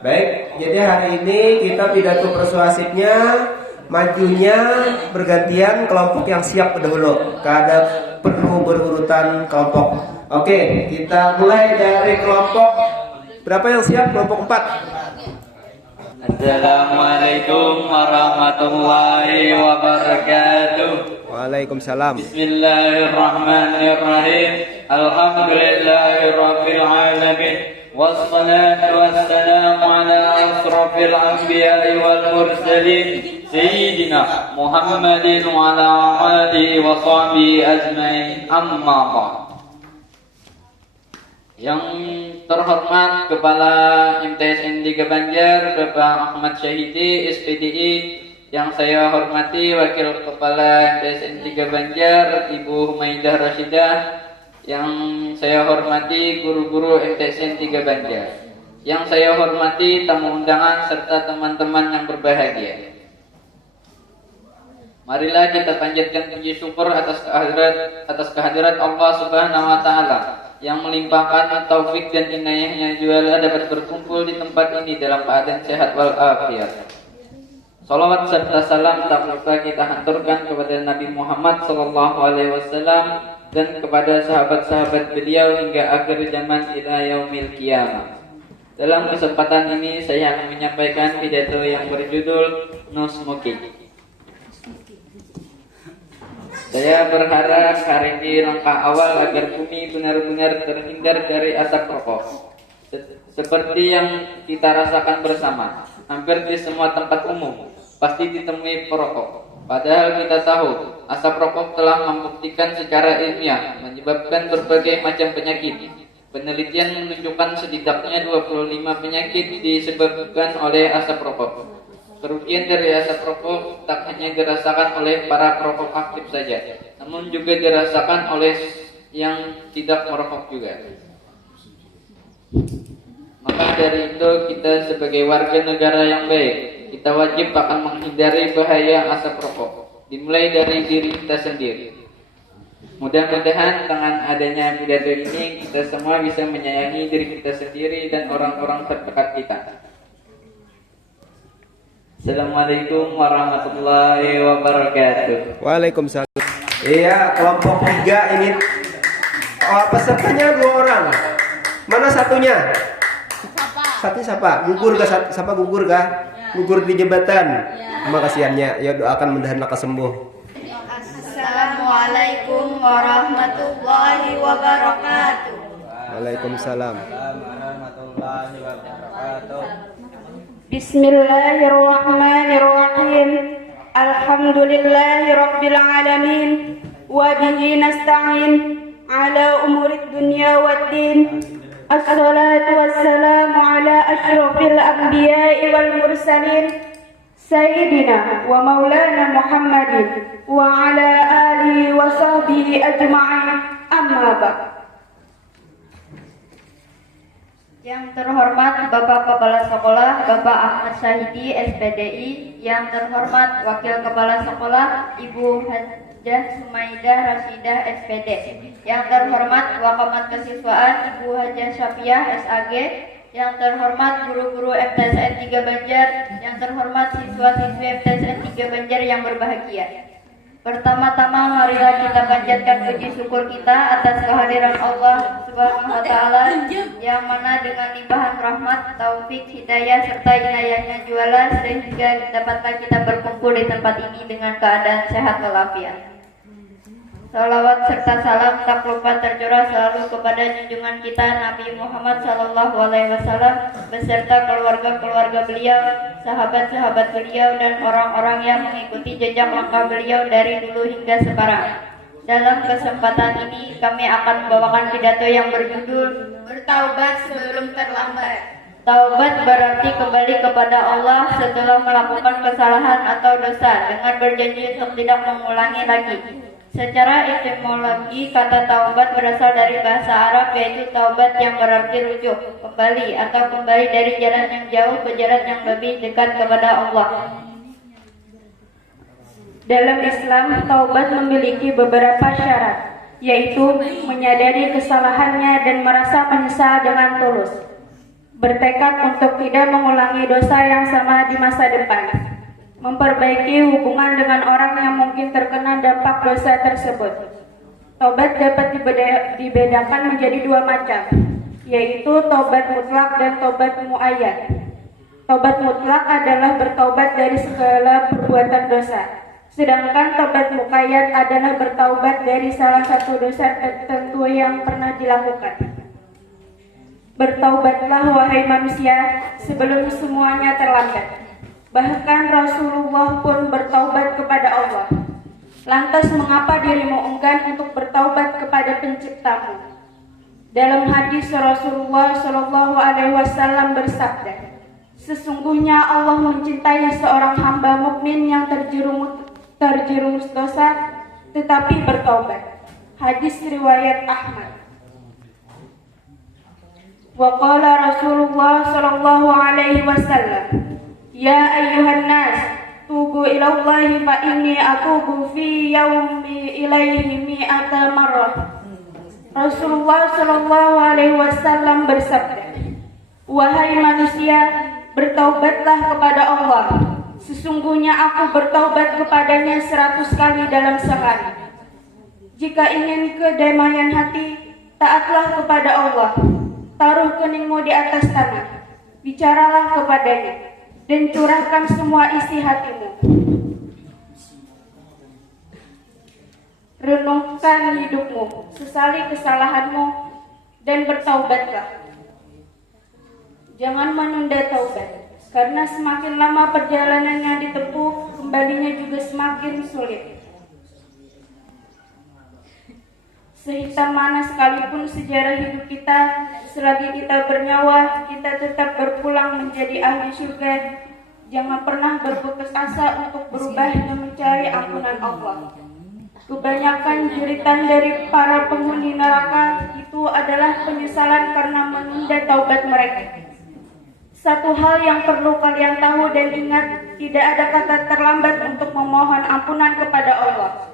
Baik, jadi hari ini kita pidato persuasifnya, majunya bergantian kelompok yang siap dahulu. Kada perlu berurutan kelompok. Oke, kita mulai dari kelompok berapa yang siap? Kelompok 4. Assalamualaikum warahmatullahi wabarakatuh. Waalaikumsalam. Bismillahirrahmanirrahim. Alhamdulillahirabbil alamin. Wassalatu wassalamu ala asrofil anbiya'i wal mursalin Sayyidina Muhammadin wa ala alihi wa sahbihi ajma'in. Amma ba'd. Yang terhormat Kepala MTSN 3 Banjar Bapak Ahmad Syahidi SPDI, yang saya hormati Wakil Kepala MTSN 3 Banjar Ibu Humaidah Rashidah, yang saya hormati guru-guru MTSN 3 Banjar, yang saya hormati tamu undangan serta teman-teman yang berbahagia. Marilah kita panjatkan puji syukur atas kehadirat Allah Subhanahu wa taala yang melimpahkan taufik dan inayahnya juga dapat berkumpul di tempat ini dalam keadaan sehat walafiat. Salawat serta salam tak lupa kita haturkan kepada Nabi Muhammad SAW dan kepada sahabat-sahabat beliau hingga akhir zaman ila yaumil qiyamah. Dalam kesempatan ini saya akan menyampaikan pidato yang berjudul Nusmuki. Saya berharap hari ini langkah awal agar bumi benar-benar terhindar dari asap rokok. Seperti yang kita rasakan bersama, hampir di semua tempat umum pasti ditemui perokok. Padahal kita tahu asap rokok telah membuktikan secara ilmiah menyebabkan berbagai macam penyakit. Penelitian menunjukkan setidaknya 25 penyakit disebabkan oleh asap rokok. Kerugian dari asap rokok tak hanya dirasakan oleh para perokok aktif saja, namun juga dirasakan oleh yang tidak merokok juga. Maka dari itu kita sebagai warga negara yang baik, kita wajib akan menghindari bahaya asap rokok, dimulai dari diri kita sendiri. Mudah-mudahan dengan adanya pidato ini kita semua bisa menyayangi diri kita sendiri dan orang-orang terdekat kita. Assalamualaikum warahmatullahi wabarakatuh. Waalaikumsalam. Iya, kelompok 3 ini. Oh, pesertanya 2 orang. Mana satunya? Satu siapa? Gugur gak? Siapa gugur gak? Gugur di jembatan. Terima kasihannya. Ya, doakan mudah-mudahan lekas sembuh. Assalamualaikum warahmatullahi wabarakatuh. Waalaikumsalam. Warahmatullahi wabarakatuh. Bismillahirrahmanirrahim. Alhamdulillahi rabbil alamin. Wa bihi nasta'in ala umurid dunya waddin. Assalatu wassalamu ala asyrafil anbiya'i wal mursalin Sayyidina wa maulana Muhammadin wa ala alihi wa sahbihi ajma'in. Amma ba'd. Yang terhormat Bapak Kepala Sekolah Bapak Ahmad Syahidi SPDI, yang terhormat Wakil Kepala Sekolah Ibu Hajah Humaidah Rashidah SPD, yang terhormat Wakamat Kesiswaan Ibu Hajah Syafiah SAG, yang terhormat guru-guru MTSN 3 Banjar, yang terhormat siswa-siswi MTSN 3 Banjar yang berbahagia. Pertama-tama marilah kita panjatkan puji syukur kita atas kehadiran Allah Subhanahu wa taala, yang mana dengan limpahan rahmat, taufik, hidayah serta inayahnya jualah sehingga dapatlah kita berkumpul di tempat ini dengan keadaan sehat walafiat. Salawat serta salam tak lupa tercurah selalu kepada junjungan kita Nabi Muhammad SAW beserta keluarga-keluarga beliau, sahabat-sahabat beliau, dan orang-orang yang mengikuti jejak langkah beliau dari dulu hingga sekarang. Dalam kesempatan ini kami akan membawakan pidato yang berjudul Bertaubat Sebelum Terlambat. Taubat berarti kembali kepada Allah setelah melakukan kesalahan atau dosa dengan berjanji untuk tidak mengulangi lagi. Secara etimologi, kata taubat berasal dari bahasa Arab, yaitu taubat yang berarti rujuk, kembali, atau kembali dari jalan yang jauh ke jalan yang lebih dekat kepada Allah. Dalam Islam, taubat memiliki beberapa syarat, yaitu menyadari kesalahannya dan merasa menyesal dengan tulus. bertekad untuk tidak mengulangi dosa yang sama di masa depan, memperbaiki hubungan dengan orang yang mungkin terkena dampak dosa tersebut. Taubat dapat dibedakan menjadi dua macam, yaitu taubat mutlak dan taubat muayyad. Taubat mutlak adalah bertaubat dari segala perbuatan dosa, sedangkan taubat muqayyad adalah bertaubat dari salah satu dosa tertentu yang pernah dilakukan. Bertaubatlah wahai manusia sebelum semuanya terlambat. Bahkan Rasulullah pun bertaubat kepada Allah. Lantas mengapa dirimu enggan untuk bertaubat kepada penciptamu? Dalam hadis Rasulullah Shallallahu Alaihi Wasallam bersabda, sesungguhnya Allah mencintai seorang hamba mukmin yang terjerumus dosa tetapi bertaubat. Hadis riwayat Ahmad. Wa qala Rasulullah sallallahu alaihi wasallam, ya ayyuhan nas, tubu ila Allah fa inni atubu fi yaumi ilaihi mi'ata marrah. Rasulullah sallallahu alaihi wasallam bersabda, wahai manusia, bertaubatlah kepada Allah. Sesungguhnya aku bertaubat kepadanya 100 kali dalam sehari. Jika ingin kedamaian hati, taatlah kepada Allah. Taruh keningmu di atas tanah, bicaralah kepadanya, dan curahkan semua isi hatimu. Renungkan hidupmu, sesali kesalahanmu, dan bertaubatlah. Jangan menunda taubat, karena semakin lama perjalanan yang ditempuh, kembalinya juga semakin sulit. Sehitam mana sekalipun sejarah hidup kita, selagi kita bernyawa, kita tetap berpulang menjadi ahli surga. Jangan pernah berputus asa untuk berubah dan mencari ampunan Allah. Kebanyakan jeritan dari para penghuni neraka itu adalah penyesalan karena menunda taubat mereka. Satu hal yang perlu kalian tahu dan ingat, tidak ada kata terlambat untuk memohon ampunan kepada Allah.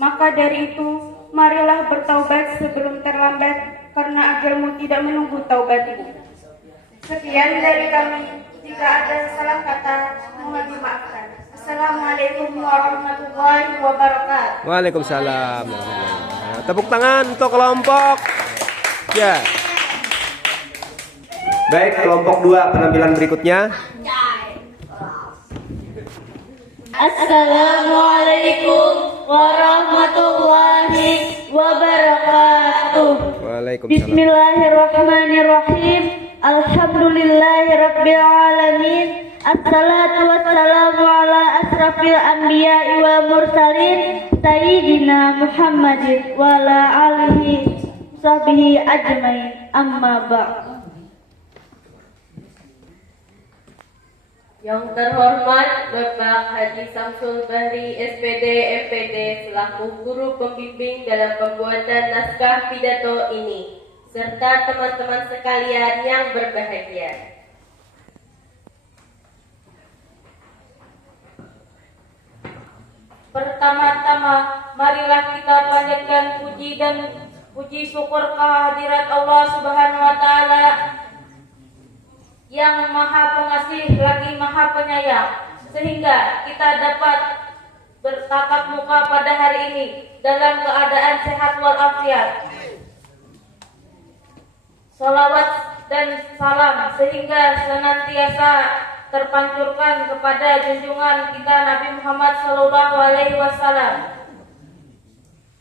Maka dari itu, marilah bertaubat sebelum terlambat, karena ajalmu tidak menunggu taubatmu. Sekian dari kami. Jika ada salah kata, mohon dimaafkan. Assalamualaikum warahmatullahi wabarakatuh. Waalaikumsalam. Tepuk tangan untuk kelompok. Ya. Baik, kelompok 2 penampilan berikutnya. Assalamualaikum warahmatullahi wabarakatuh. Waalaikumsalam. Bismillahirrahmanirrahim. Alhamdulillahirabbil alamin. Assalatu wassalamu ala asrafil anbiya'i wal mursalin sayyidina Muhammadin wa ala alihi sahbihi ajmain. Amma ba'd. Yang terhormat Bapak Haji Samsul Bahri SPD MPD selaku guru pembimbing dalam pembuatan naskah pidato ini, serta teman-teman sekalian yang berbahagia. Pertama-tama, marilah kita panjatkan puji syukur kehadirat Allah Subhanahu wa taala yang maha pengasih lagi maha penyayang, sehingga kita dapat bertatap muka pada hari ini dalam keadaan sehat walafiat. Salawat dan salam sehingga senantiasa terpancurkan kepada junjungan kita Nabi Muhammad SAW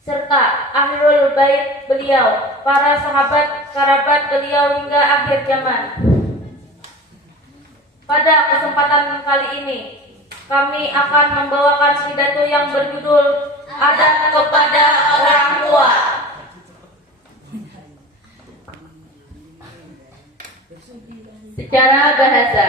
serta ahlul bait beliau, para sahabat kerabat beliau hingga akhir zaman. Pada kesempatan kali ini, kami akan membawakan pidato yang berjudul Adab kepada Orang Tua. Secara bahasa,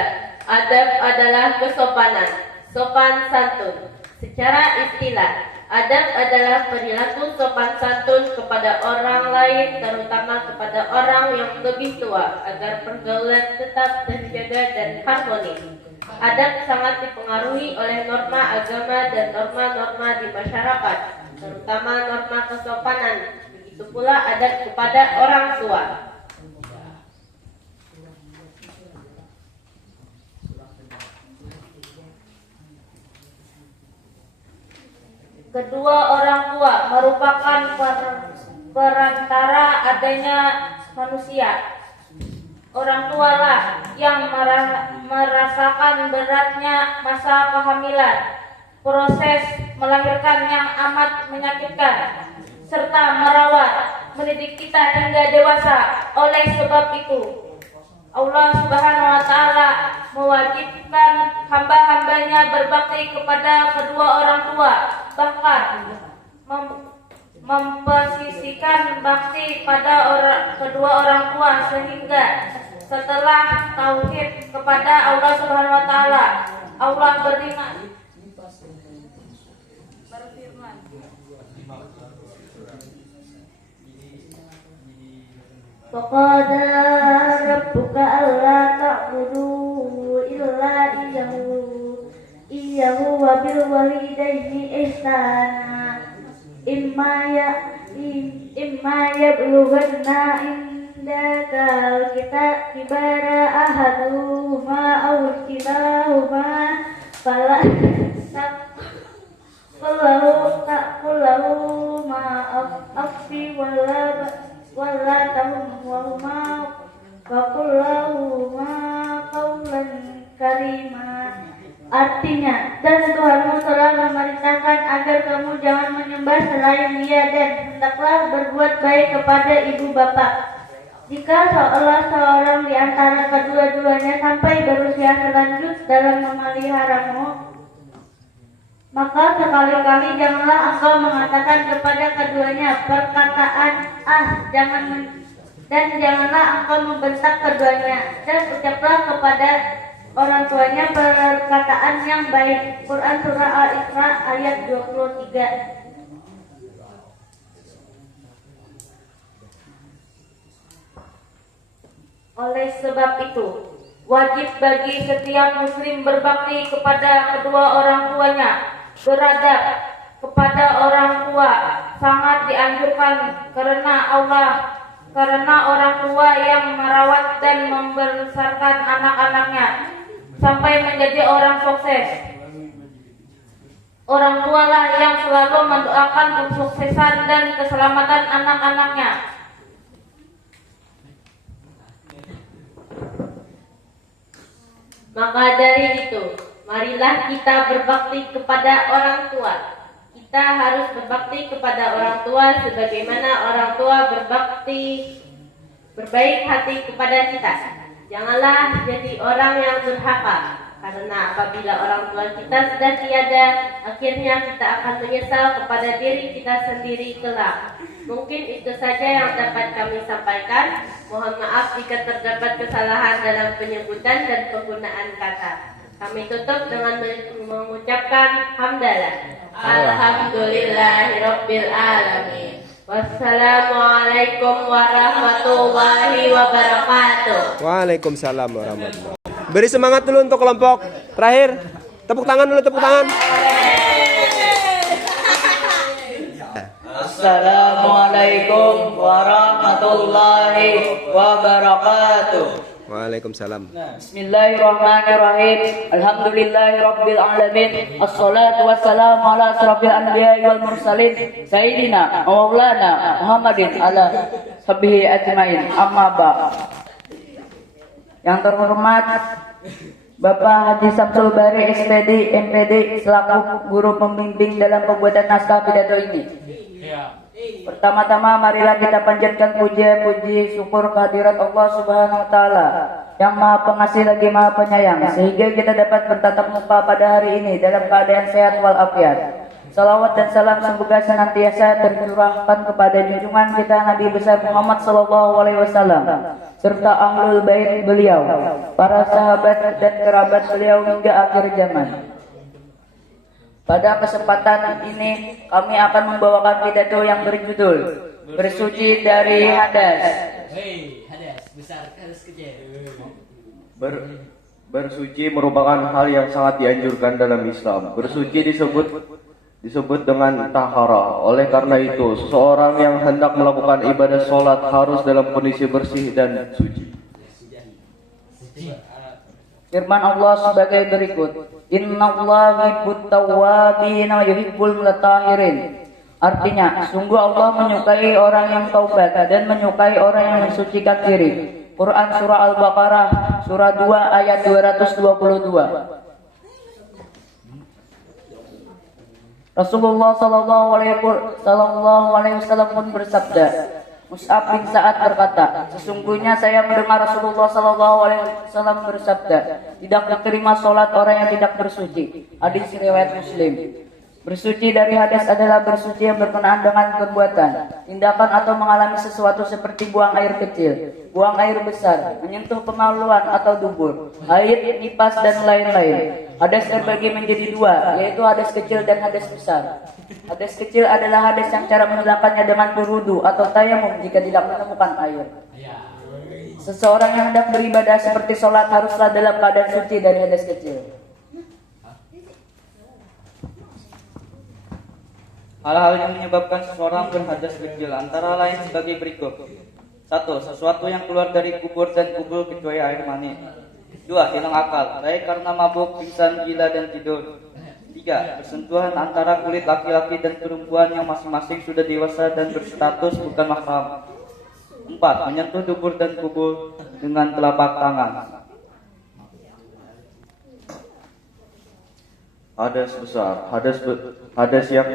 adab adalah kesopanan, sopan santun. Secara istilah, adab adalah perilaku sopan santun kepada orang lain, terutama kepada orang yang lebih tua, agar pergaulan tetap terjaga dan harmoni. Adab sangat dipengaruhi oleh norma agama dan norma-norma di masyarakat, terutama norma kesopanan. Begitu pula adab kepada orang tua. Kedua orang tua merupakan perantara adanya manusia. Orang tualah yang merasakan beratnya masa kehamilan, proses melahirkan yang amat menyakitkan, serta merawat, mendidik kita hingga dewasa. Oleh sebab itu, Allah Subhanahu wa Ta'ala mewajibkan hamba-hambanya berbakti kepada kedua orang tua, bahkan memposisikan bakti pada kedua orang tua, sehingga setelah tauhid kepada Allah Subhanahu wa Ta'ala, Allah berfirman, Faqada rabbuka alla ta'budu illa iyyahu wa bil walidayni ihsana imma yablughanna indaka kibara ahaduhuma aw kilahuma fala taqullahu ma afsi wala tahumma wa kullahuma qawlan karima. Artinya, dan Tuhanmu telah memerintahkan agar kamu jangan menyembah selain Dia, dan hendaklah berbuat baik kepada ibu bapa. Jika seorang di antara kedua-duanya sampai berusia lanjut dalam memeliharamu, maka sekali-kali janganlah engkau mengatakan kepada keduanya perkataan janganlah engkau membentak keduanya, dan ucaplah kepada orang tuanya perkataan yang baik. Quran Surah Al-Isra ayat 23. Oleh sebab itu, wajib bagi setiap muslim berbakti kepada kedua orang tuanya. Beradab kepada orang tua sangat dianjurkan karena orang tua yang merawat dan membesarkan anak-anaknya sampai menjadi orang sukses. Orang tualah yang selalu mendoakan kesuksesan dan keselamatan anak-anaknya. Maka dari itu, marilah kita berbakti kepada orang tua. Kita harus berbakti kepada orang tua sebagaimana orang tua berbaik hati kepada kita. Janganlah jadi orang yang durhaka, karena apabila orang tua kita sudah tiada, akhirnya kita akan menyesal kepada diri kita sendiri kelak. Mungkin itu saja yang dapat kami sampaikan. Mohon maaf jika terdapat kesalahan dalam penyebutan dan penggunaan kata. Kami tutup dengan mengucapkan hamdalah. Alhamdulillahirabbil alamin. Wassalamualaikum warahmatullahi wabarakatuh. Waalaikumsalam warahmatullahi wabarakatuh. Beri semangat dulu untuk kelompok terakhir. Tepuk tangan dulu, tepuk tangan. Assalamualaikum warahmatullahi wabarakatuh. Waalaikumsalam. Bismillahirrahmanirrahim. Alhamdulillahirabbil alamin. Assalatu wassalamu ala asrofil anbiya'i wal mursalin sayyidina maulana Muhammadin ala sahbihi ajmain. Amma ba'd. Yang terhormat Bapak Haji Samsul Bari SPD MPD selaku guru pembimbing dalam pembuatan naskah pidato ini. Pertama-tama marilah kita panjatkan puji syukur kehadirat Allah Subhanahu wa Ta'ala yang Maha Pengasih lagi Maha Penyayang, sehingga kita dapat bertatap muka pada hari ini dalam keadaan sehat walafiat. Salawat dan salam semoga senantiasa tercurahkan kepada junjungan kita Nabi besar Muhammad sallallahu alaihi wasallam serta ahlul bait beliau, para sahabat dan kerabat beliau hingga akhir zaman. Pada kesempatan ini kami akan membawakan pidato yang berjudul Bersuci dari Hadas. Bersuci merupakan hal yang sangat dianjurkan dalam Islam. Bersuci disebut dengan taharah. Oleh karena itu, seseorang yang hendak melakukan ibadah sholat harus dalam kondisi bersih dan suci. Firman Allah sebagai berikut. Innallaha yuhibbut tawwabin wa yuhibbul mutatahhirin. Artinya, sungguh Allah menyukai orang yang taubat dan menyukai orang yang mensucikan diri. Quran surah Al-Baqarah surah 2 ayat 222. Rasulullah sallallahu alaihi wasallam pun bersabda, Mus'ab bin Sa'ad berkata, sesungguhnya saya mendengar Rasulullah sallallahu alaihi wasallam bersabda, tidak diterima salat orang yang tidak bersuci. Hadis riwayat Muslim. Bersuci dari hadas adalah bersuci yang berkenaan dengan perbuatan, tindakan atau mengalami sesuatu seperti buang air kecil, buang air besar, menyentuh kemaluan atau dubur, haid, nifas dan lain-lain. Hadas terbagi menjadi dua, yaitu hadas kecil dan hadas besar. Hadas kecil adalah hadas yang cara menghilangkannya dengan berwudu atau tayamum jika tidak menemukan air. Seseorang yang hendak beribadah seperti sholat haruslah dalam keadaan suci dari hadas kecil. Hal-hal yang menyebabkan seseorang berhadas kecil antara lain sebagai berikut. 1. Sesuatu yang keluar dari kubur dan kubur kecuali air mani. 2. Hilang akal, baik karena mabuk, pingsan, gila, dan tidur. 3. Bersentuhan antara kulit laki-laki dan perempuan yang masing-masing sudah dewasa dan berstatus bukan mahram. 4. Menyentuh dubur dan kubur dengan telapak tangan. Hadas besar, hadas yang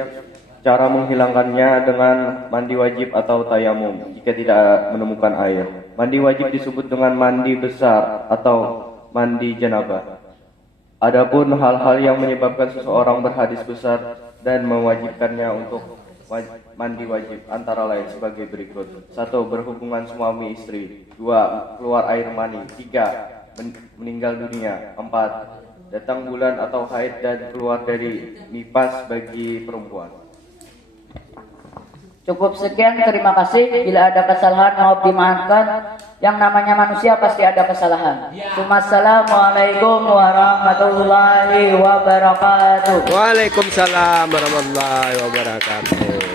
cara menghilangkannya dengan mandi wajib atau tayamum jika tidak menemukan air. Mandi wajib disebut dengan mandi besar atau mandi janabah. Adapun hal-hal yang menyebabkan seseorang berhadas besar dan mewajibkannya untuk mandi wajib antara lain sebagai berikut. 1. Berhubungan suami istri. 2. Keluar air mani. 3. Meninggal dunia. 4. Datang bulan atau haid dan keluar dari nifas bagi perempuan. Cukup sekian, terima kasih. Bila ada kesalahan mohon dimaafkan. Yang namanya manusia pasti ada kesalahan. Assalamualaikum warahmatullahi wabarakatuh. Waalaikumsalam warahmatullahi wabarakatuh.